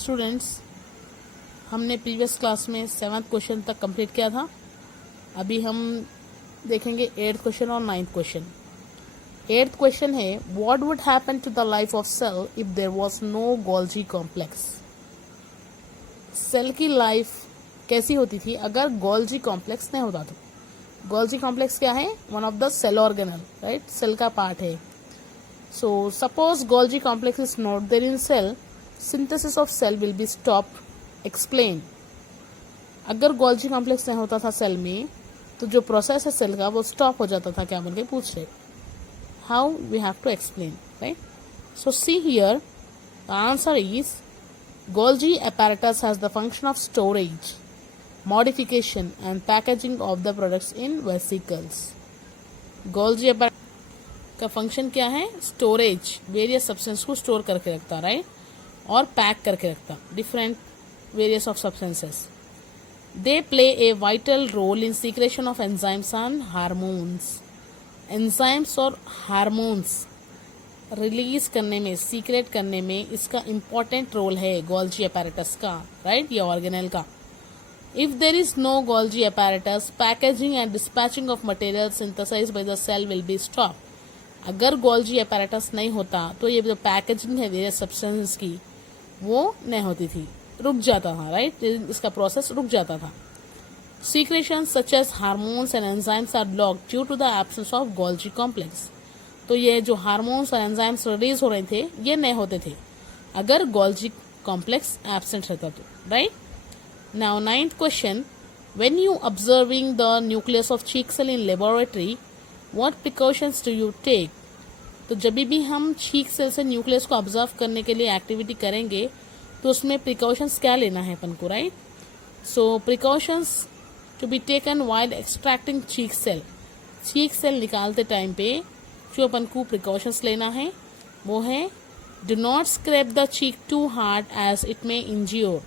Students, हमने previous class में 7th question तक कंप्लीट किया था। अभी हम देखेंगे 8th क्वेश्चन और 9th क्वेश्चन। 8th क्वेश्चन है, what would happen to the life of cell if there was no Golgi complex. Cell की लाइफ कैसी होती थी अगर गोल्जी कॉम्प्लेक्स नहीं होता तो। गोल्जी कॉम्प्लेक्स क्या है? One of the cell organelle, right, cell का पार्ट है। So suppose Golgi complex is not there in cell, synthesis of cell will be stopped. Explain. अगर गोल्जी कॉम्प्लेक्स नहीं होता था सेल में तो जो प्रोसेस है सेल का वो स्टॉप हो जाता था। क्या बोल के पूछ रहे, how we have to explain, right. So see here the answer is Golgi apparatus has the function of storage, modification and packaging of the products in vesicles. Golgi apparatus का फंक्शन क्या है? स्टोरेज, वेरियस सब्सटेंस को store करके रखता, right, और pack करके रखता different various of substances. They play a vital role in secretion of enzymes and hormones. Enzymes और हार्मोन्स रिलीज करने में, सीक्रेट करने में इसका इम्पॉर्टेंट रोल है गोल्जी अपैरेटस का, राइट, ये ऑर्गेनल का। If there is no Golgi apparatus, packaging and dispatching of material synthesised by the cell will be stop. अगर गोल्जी अपैरेटस नहीं होता तो ये जो पैकेजिंग है वेरियस सब्सटेंस की वो नहीं होती थी, रुक जाता था, राइट, इसका प्रोसेस रुक जाता था। Secretion such as hormones and enzymes are blocked due to the absence of Golgi complex. तो ये जो हार्मोन्स और एंजाइम्स रिलीज हो रहे थे ये नहीं होते थे अगर गोल्जी कॉम्प्लेक्स एब्सेंट रहता तो, right. Now 9th question, when you observing the nucleus of cheek cell in laboratory what precautions do you take. तो जब भी हम चीक सेल से न्यूक्लियस को ऑब्जर्व करने के लिए एक्टिविटी करेंगे तो उसमें प्रिकॉशंस क्या लेना है अपन को, right. So precautions to be taken while extracting cheek cell. Cheek cell निकालते टाइम पे जो अपन को प्रिकॉशंस लेना है वो है, do not scrape the cheek too hard as it may injure.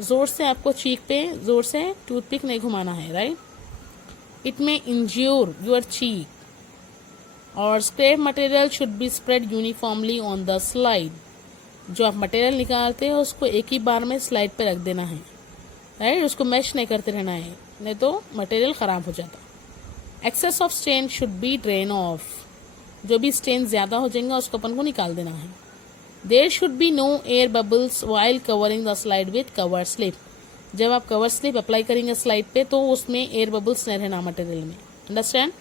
जोर से आपको चीक पे जोर से टूथपिक नहीं घुमाना है, right. It may injure your cheek. और scrap material should be spread uniformly on the slide. जो आप मटेरियल निकालते हैं उसको एक ही बार में स्लाइड पे रख देना है, राइट, उसको मैश नहीं करते रहना है, नहीं तो मटेरियल खराब हो जाता। Excess of stain should be drain off. जो भी स्टेन ज्यादा हो जाएंगे उसको अपन को निकाल देना है। There should be no air bubbles while covering the slide with cover slip. जब आप कवर स्लिप अप्लाई करेंगे स्लाइड पे तो उसमें एयर बबल्स नहीं रहना मटेरियल में, understand.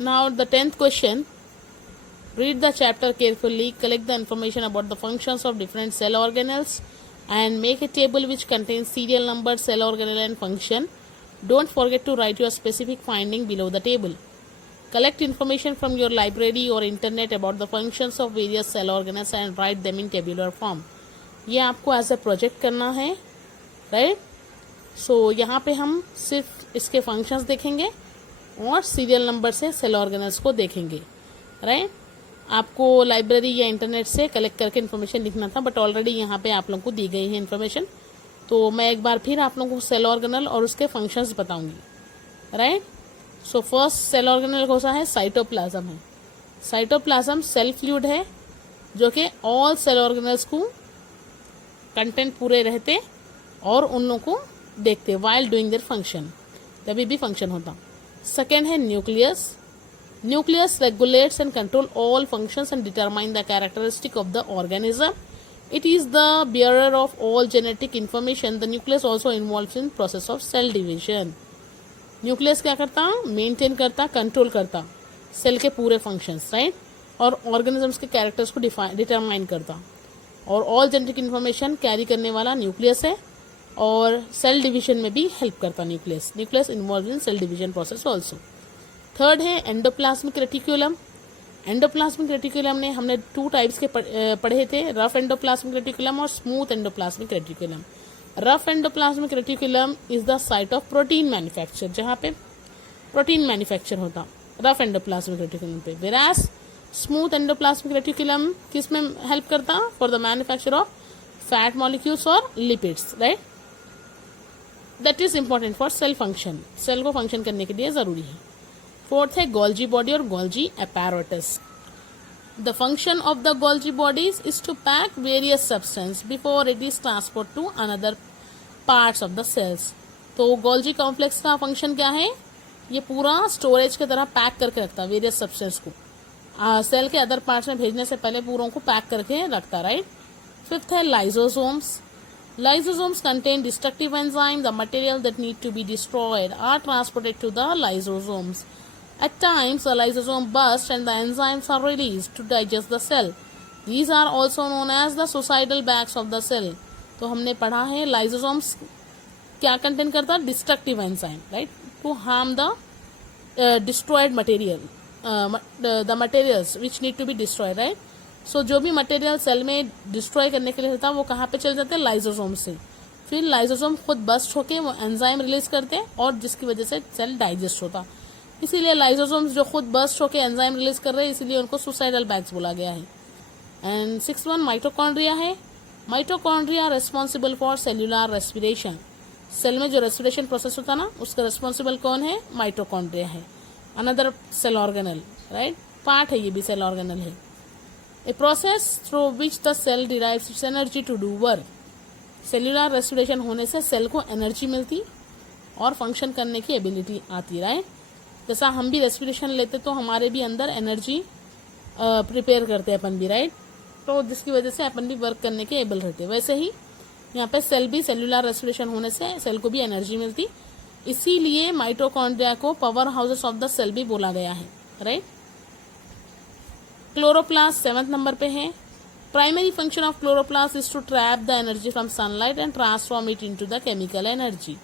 Now the 10th question, read the chapter carefully, collect the information about the functions of different cell organelles and make a table which contains serial number, cell organelle and function. Don't forget to write your specific finding below the table. Collect information from your library or internet about the functions of various cell organelles and write them in tabular form. ये आपको as a project करना है, right. सो यहाँ पे हम सिर्फ इसके functions देखेंगे और सीरियल नंबर से सेल ऑर्गेनल्स को देखेंगे, राइट। आपको लाइब्रेरी या इंटरनेट से कलेक्ट करके इन्फॉर्मेशन लिखना था, बट ऑलरेडी यहाँ पे आप लोगों को दी गई है इन्फॉर्मेशन। तो मैं एक बार फिर आप लोगों को सेल ऑर्गेनल और उसके फंक्शंस बताऊंगी, right. So first cell organelle कौन सा है? साइटोप्लाज्म है। साइटोप्लाज्म सेल फ्लूइड है जो कि ऑल सेल ऑर्गेनल्स को कंटेंट पूरे रहते और उन लोगों को देखते वाइल डूइंग देयर फंक्शन, तभी भी फंक्शन होता। सेकेंड है nucleus. Nucleus regulates and control all functions and determine the characteristic of the organism. It is the bearer of all genetic information. The nucleus also involves in process of cell division. Nucleus क्या करता? Maintain करता, control करता cell के पूरे functions, right, और organisms के characters को determine करता। और ऑल जेनेटिक इन्फॉर्मेशन कैरी करने वाला न्यूक्लियस है और सेल डिविजन में भी हेल्प करता nucleus. Nucleus involve in cell division process also. Third है एंडोप्लाज्मिक रेटिकुलम। एंडोप्लाज्मिक रेटिकुलम ने हमने 2 टाइप्स के पढ़े थे, रफ एंडोप्लाज्मिक रेटिकुलम और smooth endoplasmic reticulum. Rough endoplasmic reticulum is the site of protein manufacture, जहाँ पे प्रोटीन मैन्युफैक्चर होता रफ एंडोप्लाज्मिक रेटिकुलम पे। वेरास स्मूथ एंडोप्लाज्मिक रेटिकुलम किस में हेल्प करता? For the manufacture of fat molecules और lipids, right. That is important for sale function, cell को function करने के लिए जरूरी है। फोर्थ है गोल्जी बॉडी और Golgi apparatus. The function of the Golgi bodies is to pack various substance before it is transported to another parts of the cells. तो Golgi complex का function क्या है? ये पूरा स्टोरेज की तरह पैक करके रखता है वेरियस सब्सटेंस को, सेल के अदर पार्ट्स में भेजने से पहले पूरों को पैक करके रखता है, राइट. फिफ्थ है lysosomes. Lysosomes contain destructive enzymes. The material that need to be destroyed are transported to the lysosomes. At times, the lysosome bursts and the enzymes are released to digest the cell. These are also known as the suicidal bags of the cell. तो हमने पढ़ा है lysosomes क्या contain करता है? Destructive enzyme, right, to harm the destroyed material, the materials which need to be destroyed, right. So जो भी material cell में डिस्ट्रॉय करने के लिए होता है वो कहाँ पे चले जाते हैं? लाइसोसोम से. फिर लाइसोसोम खुद बस्ट होके वो एंजाइम रिलीज करते हैं और जिसकी वजह से सेल डाइजेस्ट होता. इसीलिए लाइसोसोम्स जो खुद बस्ट होके एंजाइम रिलीज कर रहे हैं इसीलिए उनको सुसाइडल बैग्स बोला गया है. एंड 6 माइटोकॉन्ड्रिया है. Mitochondria responsible for cellular respiration. Cell में जो रेस्पिरेशन प्रोसेस होता है ना उसका रेस्पॉन्सिबल कौन है? माइटोकॉन्ड्रिया है. Another cell organelle, right, part है, ये भी सेल ऑर्गेनल है. A process through which the cell derives its energy to do work. Cellular respiration होने से सेल को एनर्जी मिलती और फंक्शन करने की एबिलिटी आती, राइट. जैसा हम भी रेस्पिरेशन लेते तो हमारे भी अंदर एनर्जी प्रिपेयर करते हैं अपन भी, राइट, तो जिसकी वजह से अपन भी वर्क करने के एबल रहते. वैसे ही यहाँ पे सेल भी सेल्यूलर रेस्पिरेशन होने से सेल को भी एनर्जी मिलती. इसीलिए माइटोकॉन्ड्रिया को powerhouses of the cell भी बोला गया है, राइट. क्लोरोप्लास्ट 7th नंबर पे है. Primary function of chloroplast is to trap the energy from sunlight and transform it into the chemical energy,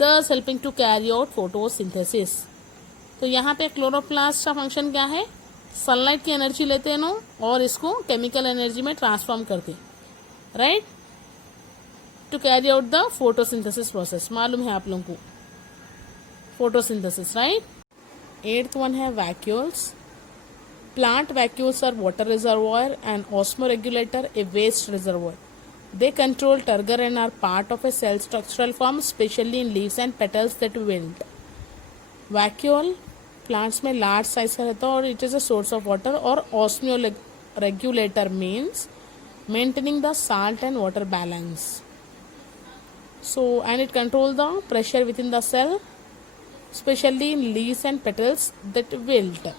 thus helping to carry out photosynthesis. तो यहाँ पे chloroplast का फंक्शन क्या है? सनलाइट की energy लेते हैं नो और इसको केमिकल एनर्जी में ट्रांसफॉर्म करते, right, to carry out the photosynthesis process. मालूम है आप लोगों को फोटोसिंथेसिस, राइट. 8th वन है vacuoles. Plant vacuoles are water reservoir and osmoregulator a waste reservoir. They control turgor and are part of a cell structural form, especially in leaves and petals that wilt. Vacuole plants में large size का रहता है और it is a source of water. और osmoregulator means maintaining the salt and water balance. So and it control the pressure within the cell, especially in leaves and petals that wilt.